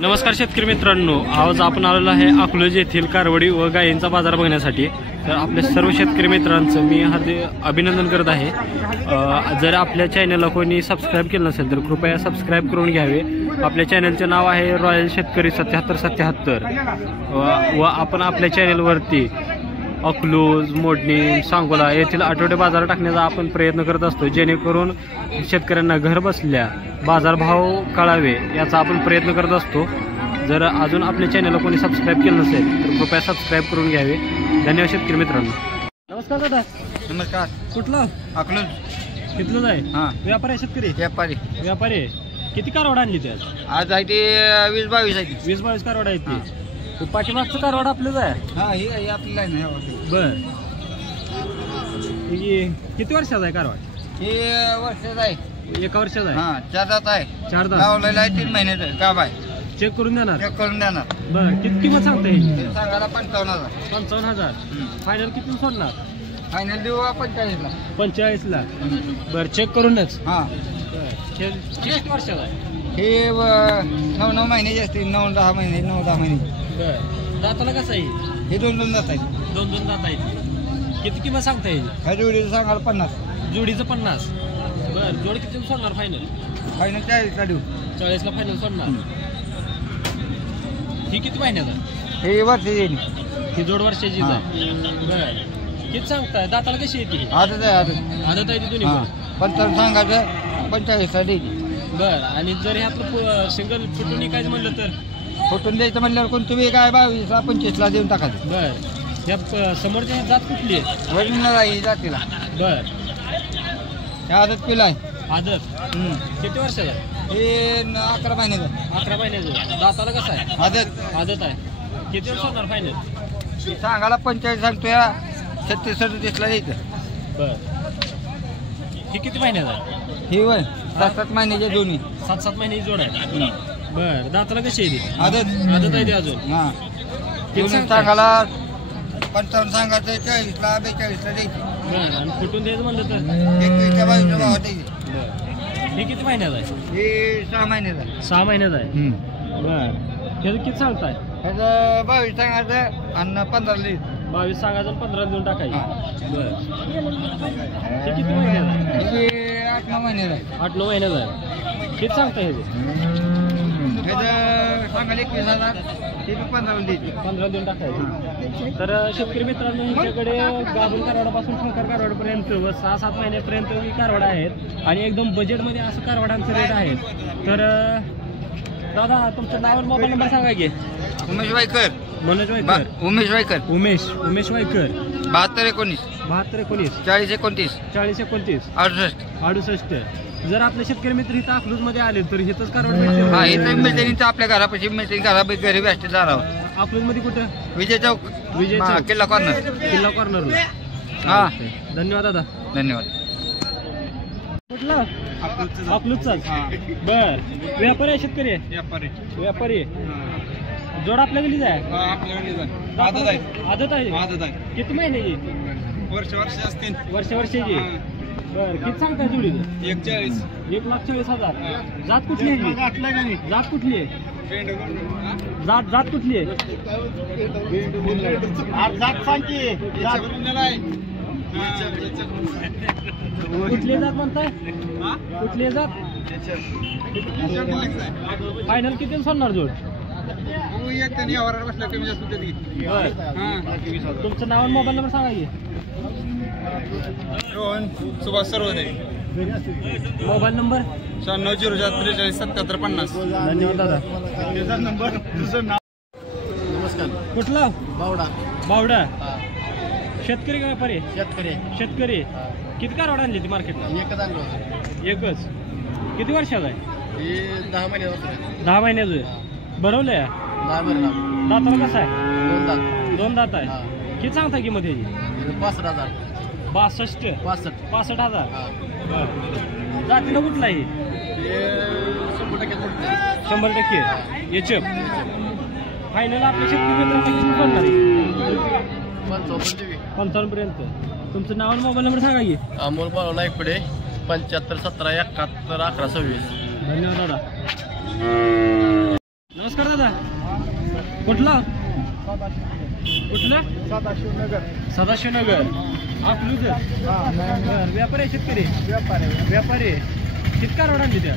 नमस्कार शेतकरी मित्रांनो, आज आपण आलेलो आहे अकलूज येथील कारवडी व गायींचा बाजार बघण्यासाठी। तर आपल्या सर्व शेतकरी मित्रांचं मी हार्दिक अभिनंदन करत आहे। जर आपल्या चॅनलला कोणी सबस्क्राइब केलं नसेल तर कृपया सबस्क्राइब करून घ्यावे। आपल्या चॅनलचे नाव आहे रॉयल शेतकरी 7777 व आपण आपल्या चॅनलवरती अकलूज, मोडणी, सांगोला येथील आठवडे बाजार टाकण्याचा आपण प्रयत्न करत असतो, जेणेकरून शेतकऱ्यांना घर बसल्या बाजारभाव कळावे याचा आपण प्रयत्न करत असतो। जर अजून आपल्या चॅनलला कोणी सबस्क्राइब केलं नसेल तर कृपया सबस्क्राइब करून घ्यावे। धन्यवाद शेतकरी मित्रांनो। नमस्कार दादा। नमस्कार। कुठलं? अकलूज। कितलं जाय? हां। व्यापारी आहे शेतकरी? व्यापारी। किती कारवड आणली ते आज आहे ते 20-22 आहे। 20-22 कारवड आहेत ते। पाठीमागचं कारवड आपलंच आहे? हां, हे आपल्याला नाही। बर, किती वर्षाचा आहे कारवड? हे वर्षाचा आहे। 1 वर्षाचा आहे? हां, 4 दात आहे। 4 दात लावलेला आहे, 3 महिन्याचा गाभ आहे। चेक करून देणार? चेक करून देणार। बर, किती किंमत सांगता येईल? सांगायला 55,000। 55,000। फायनल किती सोडणार? फायनल देऊ 45ला। 45ला? बर, चेक करूनच? हां। किती वर्षाचा आहे? हे 9 महिन्याचे असते, 9-10 महिने, 9-10 महिने। बर, दाताला कसं आहे? हे 2 दात आहेत। 2 दात आहेत। किती किंमत सांगता येईल? ह्या जोडीचं सांगायला 50। जोडीचं 50? बर, जोड किती सोडणार फायनल? फायनल 40ला देऊ। 40ला फायनल सोडणार। ही किती महिन्याचा? हे वर्षाची येईल। ही जोड वर्षाचीच आहे। बर, किती सांगताय? दाताला कशी येते? आदत आहे, आदत। आदत आहे ती दोन्ही पण? 55 सांगायचं, 45ला द्यायची। बर, आणि जर ह्यातलं सिंगल फुटून निघायचं म्हणलं तर? फुटून द्यायचं म्हणल्यावर कोण तुम्ही काय 22ला 25ला देऊन टाकायचं। बर, या समोरची जात कुठली आहे? वडिलांना जाईल जातीला। बर, ह्या आदत पिला आहे। आदत किती वर्षाचा आहे? हे 11 महिन्याचं। 11 महिन्याचं। दाताला कसं आहे? आदत आहे। किती वर्ष होणार फायनल? सांगायला 45 सांगतो, या 36-37ला द्यायचं। बर, ही किती महिन्याचा आहे? हे वय 7-7 महिन्याचे दोन्ही। 7-7 महिन्याची जोड आहे। बर, दाताला कशी आहे ती? आदत आहे ती अजून? हां। किती सांगायला 55 सांगायचं, 40ला 42ला द्यायची। बर, आणि फुटून द्यायचं म्हणलं तर? 21च्या 22ला भावात द्यायची। बर, हे किती महिन्याचा आहे? हे 6 महिन्याचं। 6 महिन्याचा आहे। बर, त्याचं किती सांगताय? ह्याचं 22 सांगायचं आणि 15ला द्यायचं। 22 सांगायचं, 15 देऊन टाकायचं। बर, हे किती महिन्याचा आहे? हे 8-9 महिन्याचं आहे। 8-9 महिन्याचा आहे। किती सांगताय ह्याचं? ह्याचं सांगायला 21,000, ते 15ला द्यायची। 15 देऊन टाकायचं। तर शेतकरी मित्रांनो, यांच्याकडे गाभण कारवाडापासून शंकर कारवाडपर्यंत व 6-7 महिन्यापर्यंत ही कारवाडा आहेत आणि एकदम बजेटमध्ये असं कारवाडांचं रेट आहेत। तर दादा, तुमचं नाव आणि मोबाईल नंबर सांगा की? उमेश वायकर। मनोज वायकर? उमेश वायकर। उमेश वायकर। 72-19 72-19 40-29 40-29 68। जर आपले शेतकरी मित्र इथं अकलूजमध्ये आले तर इथंच कारवाड भेटते? हा, इथं मिळते आपल्या घरापाशी मिळते, घरी भेटते दारावर। अकलूजमध्ये कुठं? विजय चौक, किल्ला कॉर्नर। हा, धन्यवाद दादा। धन्यवाद। कुठला? अकलूजचाच? बर, व्यापारी आहे शेतकरी आहे? व्यापारी आहे। जोड आपल्या गलीच आहे? आदत आहे। किती महिन्याची? वर्षाची। बर, किती सांगताय जोडीचं? 1,40,000। जात कुठली आहे? जात कुठली आहे? जात कुठली आहे? कुठली जात म्हणताय? कुठली जात? फायनल किती सोडणार जोड? तुमचं नाव आणि मोबाईल नंबर सांगा की? रोहन सुभाष सर्वदे। Mobile number? 9604437750। धन्यवाद दादा। नमस्कार। कुठला? बावडा। शेतकरी का व्यापारी? शेतकरी। किती कारवड आणली ती मार्केटला? एकच। किती वर्षाचा आहे? 10 महिन्याचं। भरवलंय? दाताला कसं आहे? 2 दात आहे। किती सांगता किंमत याची? 65,000। जातीला कुठला आहे? 100% एचएफ। फायनल आपल्या शेतकरी मित्रांना किती पडणार आहे? 55 पर्यंत। तुमचं नाव आणि मोबाईल नंबर सांगा की? अमोल पाव नाईकपुडे 75 17 71 11 26। धन्यवाद दादा। नमस्कार नमस्कार दादा. कुठला सदाशिवनगर आपलूच. व्यापारी आहे शेतकरी व्यापारी किती कारवड आणली त्या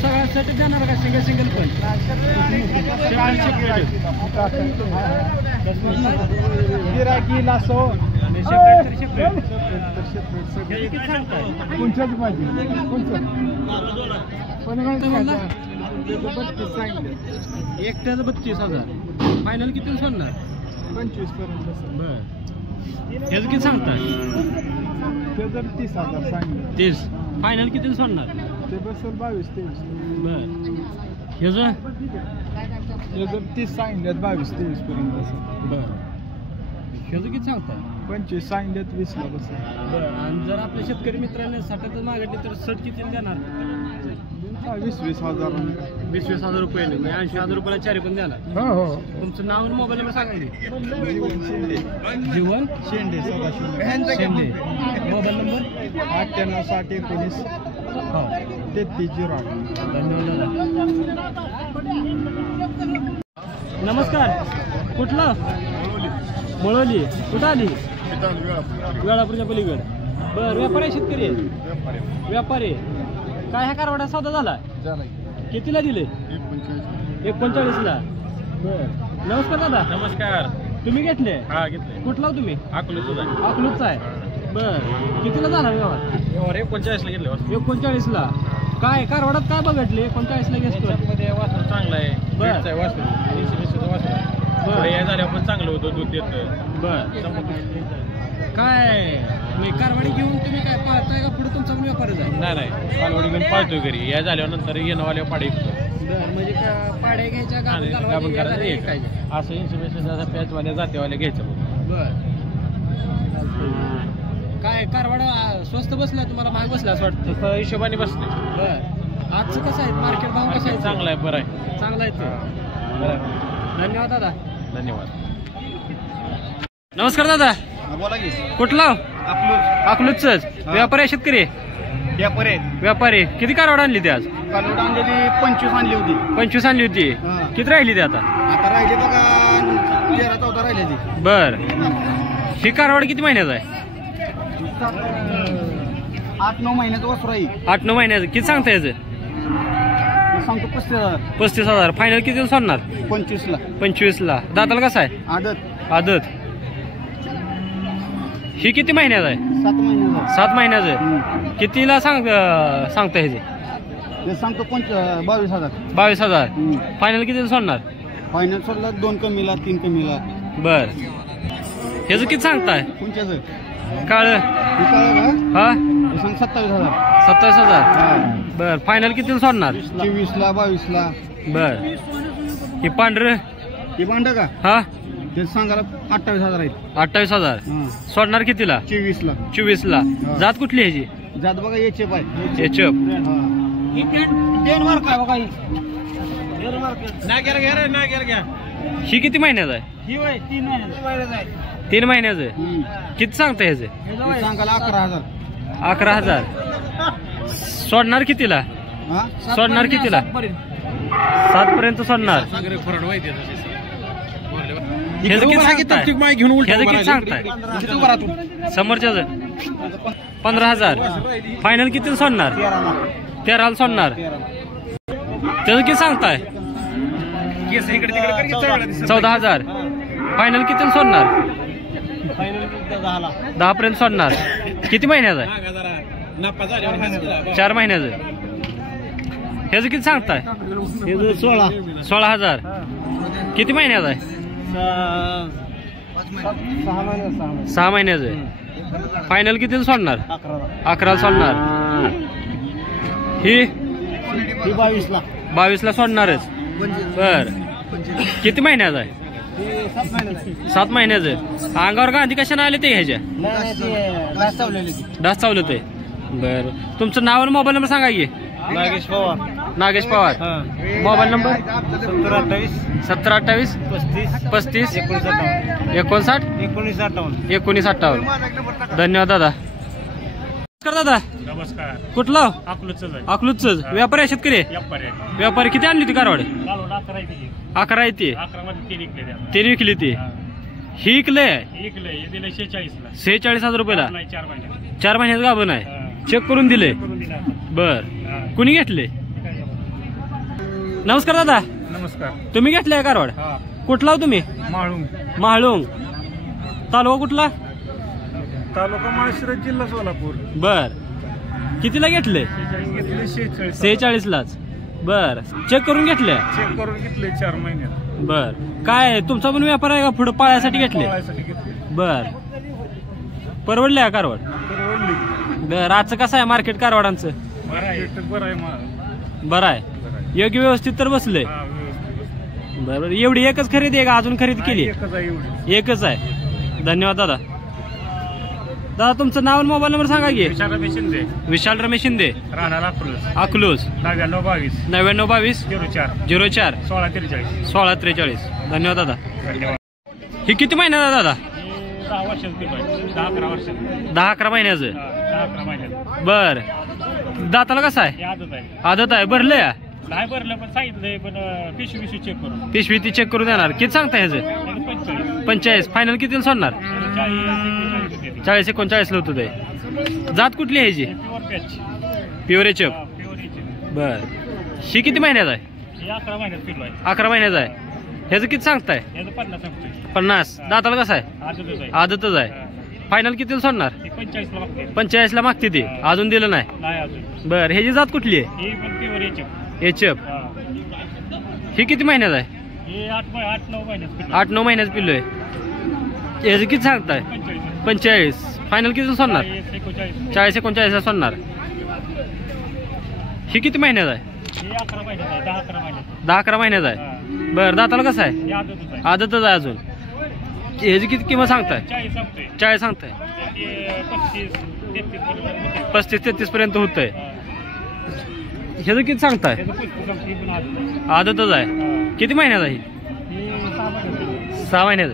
सगळ्यासाठी जाणार का सिंगल पण एकट्याचं 32,000 फायनल किती सोडणार 25 पर्यंत. बर त्याचं किती सांगतात 30,000 सांगितलं. 30 फायनल किती सोडणार ते बसेल 22-23. बर ह्याचं 30 सांगितल्यात 22-23 पर्यंत असेल. बर ह्याचं किती सांगतात 25 सांगितल्यात 20ला बसेल. बरं आणि जर आपल्या शेतकरी मित्रांनी साठातच मागितली तर सट किती देणार 20,000. 20,000 रुपये 80,000 रुपयाला चारी पण द्याला. हो हो. तुमचं नाव आणि मोबाईल नंबर सांगा की. जीवन शेंडे सदाशिव शेंडे मोबाईल नंबर 986019 हो 3308. धन्यवाद. नमस्कार. कुठलं मळवली कुठं आली वेळापूरच्या पलीकडे. बरं व्यापारी शेतकरी व्यापारी काय ह्या कारवाडा सौदा झाला कितीला दिले 39ला. बरं नमस्कार दादा. नमस्कार. तुम्ही घेतले हा घेतले. कुठला तुम्ही अकलूजचा आहे. बरं कितीला झाला व्यवहार 39ला घेतले. 39ला. काय कारवाडात काय बघितले 39ला घेतो वासर चांगला आहे. बरं झाल्यावर पण चांगलं होतं दूध देत. बर काय मी कारवाडी घेऊन तुम्ही काय पाहताय का पुढे तुमचा व्यापारच आहे. नाही कालवडी घेऊन पाळतोय घरी. या झाल्यानंतर येणंवाल्या पाडी म्हणजे पाड्या घ्यायच्या असं इन्शुरन्स पॅचवाल्या जातेवाल्या घ्यायचं. बर काय कारवाडा स्वस्त बसला तुम्हाला महाग बसला असं वाटतं तसं हिशोबाने बसते. बर आजचं कसं आहे मार्केट भाव कसं आहे चांगला आहे. बरं आहे चांगला आहे. धन्यवाद दादा. धन्यवाद. नमस्कार दादा. बोला की. कुठला अकलूजच व्यापारी आहे शेतकरी व्यापारी किती कारवाड आणली ती आज कालवड आणलेली 25 आणली होती. 25 आणली होती. किती राहिली ती आता राहिले बघा 13-14 राहिले ती. बर ही कारवाड किती महिन्याचा आहे 8-9 महिन्याचं वस्त्र आहे. 8-9 महिन्याचं. किती सांगता याचं सांगतो 35,000. 35,000 फायनल किती सोडणार 25ला. 25ला. दाताला कसं आहे आदत. ही किती महिन्याचं आहे 7 महिन्याचा. 7 महिन्याचं. कितीला सांगता ह्याचे ते सांगतो 22,000. 22,000 फायनल किती सोडणार फायनल सोडला 2 कमीला 3 कमीला. बर ह्याचं किती सांगताय कोणत्याचं काळ हा 27,000. 27,000 बर फायनल किती सोडणार 24ला 22ला. बर ही पांढरं हे भांड का हा ते सांगायला 28,000 आहेत. 28,000 सोडणार कितीला 24ला. 24ला. जात कुठली ह्याची जात बघा याचे पाय एचएफ. ही किती महिन्याचं आहे 3 महिन्याचं. किती सांगता ह्याचं सांगायला 11,000. 11,000 सोडणार कितीला सोडणार कितीला 7 पर्यंत सोडणार. ह्याचं किती सांगताय समोरच्याच 15,000 फायनल किती सोडणार 13ला सोडणार. त्याचं किती सांगताय 14,000 फायनल किती सोडणार 10 पर्यंत सोडणार. किती महिन्याचं आहे 4 महिन्याचं. ह्याचं किती सांगताय 16,000 किती महिन्याचं आहे 6 महिन्याचं. फायनल किती सोडणार 11ला सोडणार. ही 22ला सोडणारच. बर किती महिन्याचं आहे 7 महिन्याचं. अंगावर गांधी कशाने आले ते ह्याच्या डास चावले ते. बर तुमचं नाव आणि मोबाईल नंबर सांगा की नागेश पवार. Mobile number 7028 35 59 1958. धन्यवाद दादा. दादा नमस्कार. कुठला अकलूजचं अकलूजच व्यापारी आहे शेतकरी व्यापारी किती आणली होती कारवाड 11 आहे ती 3 विकली ती ही इकले 46,000 रुपयाला 4 महिन्यात गाभण आहे चेक करून दिले बर कुणी घेतले नमस्कार दादा नमस्कार. तुम्ही घेतले कारवाड कुठला हो तुम्ही महाळुंग तालुका कुठला तालुका माळशिरस जिल्हा सोलापूर. बर कितीला घेतले 46लाच बर चेक करून घेतले चेक करून घेतले 4 महिन्यात. बर काय तुमचा पण व्यापार आहे का पुढे पाळ्यासाठी घेतले बर परवडले का कारवाड बर आजचं कसं आहे मार्केट कारवाडांचं बरं आहे योग्य व्यवस्थित तर बसले बरोबर एवढी एकच खरेदी आहे का अजून खरेदी केली एकच आहे धन्यवाद दादा दादा तुमचं नाव आणि मोबाईल नंबर सांगा की विशाल रमेश शिंदे अकलूज 9922 04 1643 धन्यवाद दादा ही किती महिन्याचा दादा 10-11 महिन्याचं बर दाताला कसं आहे आदत आहे भरले नाही भरलं पण सांगितलंय पण पिशवी चेक करून पिशवी ती चेक करून देणार किती सांगता ह्याचं 45 फायनल कितीला सोडणार 40-39 ला होतं ते जात कुठली आहे ह्याची प्युअर एचएफ बर ही किती महिन्यात आहे 11 महिन्याचा आहे ह्याचं किती सांगताय 50 दाताला कसं आहे आदतच आहे फायनल कितीला सोडणार 45 ला मागते ती अजून दिलं नाही बर ह्याची जात कुठली आहे एचएफ ही किती महिन्यात आहे 8-9 महिन्यात पिल्लो आहे याचं किती सांगताय 45 फायनल किती सोडणार 40-39 ला सोडणार ही किती महिन्यात आहे 10-11 महिन्यात आहे बर दाताला कसं आहे आदतच आहे अजून ह्याची किती किंमत सांगताय 40 सांगताय 35-33 पर्यंत होत आहे ह्याचं किती सांगताय आदतच आहे किती महिन्यात आहे 6 महिन्यात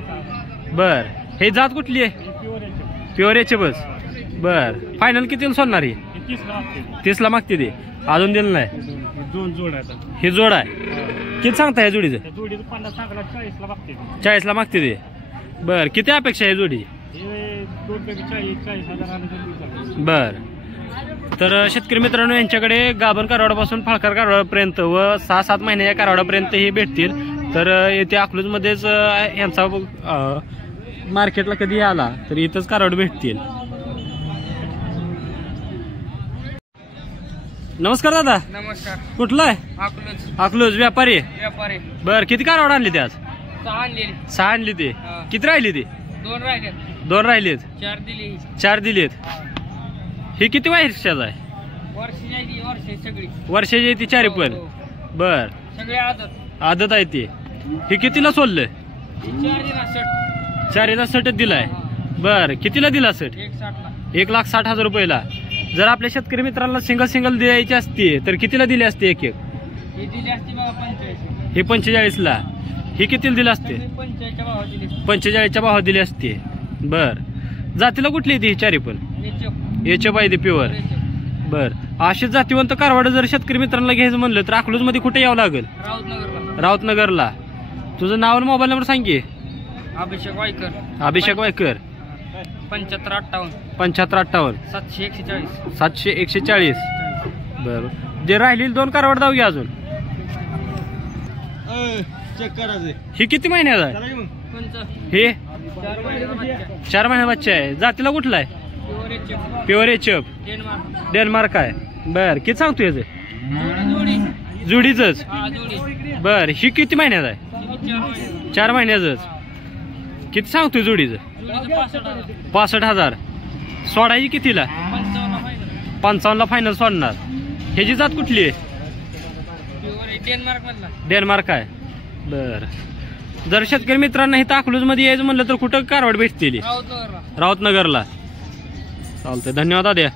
बर हे जात कुठली आहे प्युअर एच बस बर फायनल कितीला सोडणार ही 30 ला मागते ती अजून दिलं नाही 2 जोड आहेत हे जोड आहे किती सांगता या जोडीचं 40 ला मागते ते बर किती अपेक्षा आहे जोडी बर तर शेतकरी मित्रांनो यांच्याकडे गाभण कारवाडापासून फाळकर कारवाडापर्यंत व 6-7 महिन्याच्या कारवाडापर्यंत हे भेटतील तर येथे अकलूजमध्येच यांचा मार्केटला कधी आला तर इथंच कारवाड भेटतील नमस्कार दादा नमस्कार. कुठला आहे अकलूज व्यापारी बर किती कारवाड आणली ते आज 6 आणली ते किती राहिली ती 2 राहिलेत 4 दिलेत ही किती वर्षाचा आहे वर्षाची ती 4 पण बर आदत आहे ती ही कितीला सोडलं 4 सट दिलाय बर कितीला दिला सट 1,60,000 रुपयाला जर आपल्या शेतकरी मित्रांना सिंगल द्यायची असते तर कितीला दिली असते एक हे 45 ला ही कितीला दिली असते 45च्या भावात दिली असते बर जातीला कुठली ती 4 पण याच्या पाहिजे प्युअर बर अशीच जातीवंत कारवाड जर शेतकरी मित्रांना घ्यायचं म्हणलं तर अकलूज मध्ये कुठे यावं लागेल राऊतनगरला तुझं नाव आणि मोबाईल नंबर सांग की अभिषेक वायकर 7558 700-140 बर जे राहिलेली 2 कारवाड दाव घ्या अजून चेक करायचे ही किती महिन्यात आहे हे 4 महिन्या बच्चा आहे जातीला कुठला आहे प्युअर एचएफ डेन्मार्क आहे बर किती सांगतो याचं जोडीच बर ही किती महिन्यात आहे 4 महिन्याच किती सांगतोय जोडीचं 65,000 सोडायची कितीला 55 ला फायनल सोडणार ह्याची जात कुठली आहे डेन्मार्क आहे बर जर शेतकरी मित्रांना हे अकलूज मध्ये यायचं म्हणलं तर कुठं कारवाड भेटतील राऊतनगरला चालतंय धन्यवाद द्या